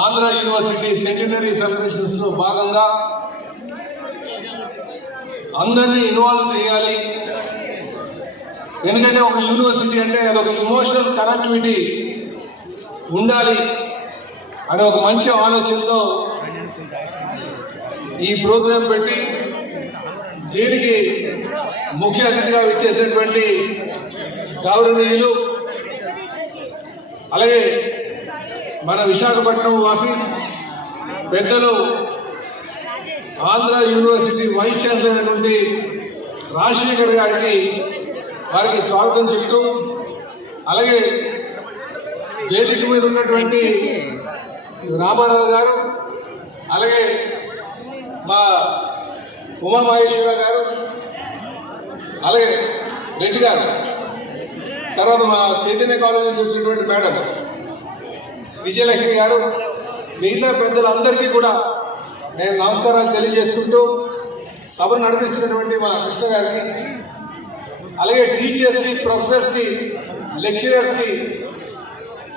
Andhra university centenary celebrations లో భాగంగా అందరినీ ఇన్వాల్వ్ చేయాలి. ఎందుకంటే ఒక యూనివర్సిటీ అంటే అదొక ఇమోషనల్ కనెక్టివిటీ ఉండాలి అనే ఒక మంచి ఆలోచనతో ఈ ప్రోగ్రాం పెట్టి దీనికి ముఖ్య అతిథిగా విచ్చేసినటువంటి గౌరవనీయులు అలాగే మన విశాఖపట్నం వాసి పెద్దలు ఆంధ్ర యూనివర్సిటీ వైస్ ఛాన్సలర్ అయినటువంటి రాజశేఖర్ గారికి వారికి స్వాగతం చెప్తూ అలాగే వేదిక మీద ఉన్నటువంటి రామారావు గారు అలాగే మా ఉమామహేశ్వర గారు అలాగే రెడ్డి గారు తర్వాత మా చైతన్య కాలేజ్ నుంచి వచ్చినటువంటి మేడం విజయలక్ష్మి గారు మిగతా పెద్దలందరికీ కూడా నేను నమస్కారాలు తెలియజేసుకుంటూ సభను నడిపిస్తున్నటువంటి మా కృష్ణ గారికి అలాగే టీచర్స్కి ప్రొఫెసర్స్కి లెక్చరర్స్కి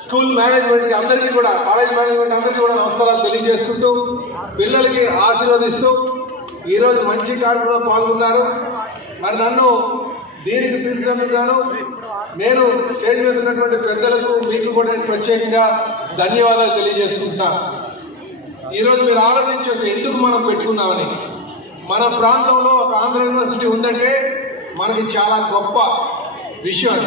స్కూల్ మేనేజ్మెంట్కి అందరికీ కూడా కాలేజ్ మేనేజ్మెంట్ అందరికీ కూడా నమస్కారాలు తెలియజేసుకుంటూ పిల్లలకి ఆశీర్వదిస్తూ ఈరోజు మంచి కార్యక్రమంలో పాల్గొన్నారు. మరి నన్ను దీనికి పిలిచినందుకు గాను నేను స్టేజ్ మీద ఉన్నటువంటి పెద్దలకు మీకు కూడా నేను ప్రత్యేకంగా ధన్యవాదాలు తెలియజేసుకుంటున్నా. ఈరోజు మీరు ఆలోచించవచ్చు ఎందుకు మనం పెట్టుకున్నామని. మన ప్రాంతంలో ఒక ఆంధ్ర యూనివర్సిటీ ఉందంటే మనకి చాలా గొప్ప విషయం.